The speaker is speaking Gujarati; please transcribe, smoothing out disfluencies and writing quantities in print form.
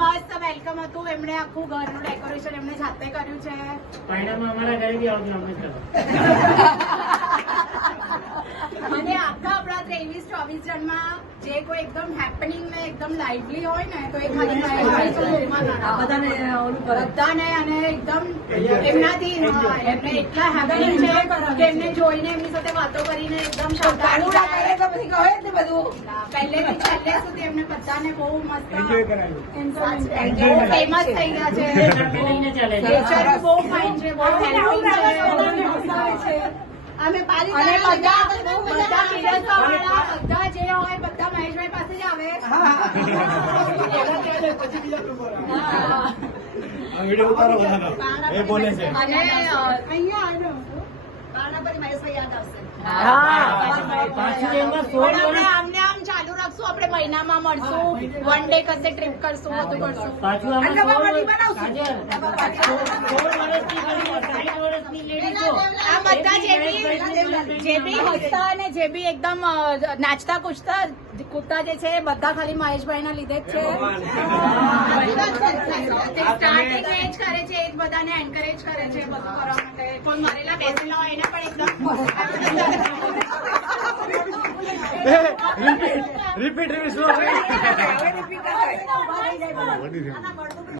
મસ્ત વેલકમ હતું. એમણે આખું ઘરનું ડેકોરેશન એમને જાતે કર્યું છે. પરિણામમાં અમારા ઘરે બી આવજો અમે અને આખા આપણા 23-24 જણમાં જે કોઈ એકદમ હેપનિંગ ને એકદમ લાઇવલી હોય ને તો એ ખાલી બધાને અને એકદમ એમનાથી એમને એટલા હેપનિંગ છે કે એમને જોઈને એમની સાથે વાતો કરીને એકદમ પહેલેથી છેલ્લે સુધી એમને બધાને બહુ મસ્ત ફેમસ થઈ ગયા છે. બહુ ફાઇન છે, બહુ હેલ્પિંગ છે. અમે બધા જે હોય બધા મહેશભાઈ પાસે જ આવે. અને અહીંયા મહેશભાઈ યાદ આવશે. આમને આમ ચાલુ રાખશું. આપણે મહિનામાં મળશું, વન ડે કશે ટ્રીપ કરશું, બધું કરશું. આ બધા જે બી હસતા અને જે બી એકદમ નાચતા કૂદતા જે છે બધા ખાલી મહેશભાઈ ના લીધે જ છે. સ્ટાર્ટિંગ એ જ કરે છે, એ જ બધાને એન્કરેજ કરે છે બધું કરવા માટે. કોઈ મરેલા બેસેલા હોય એને પણ એકદમ રિપીટ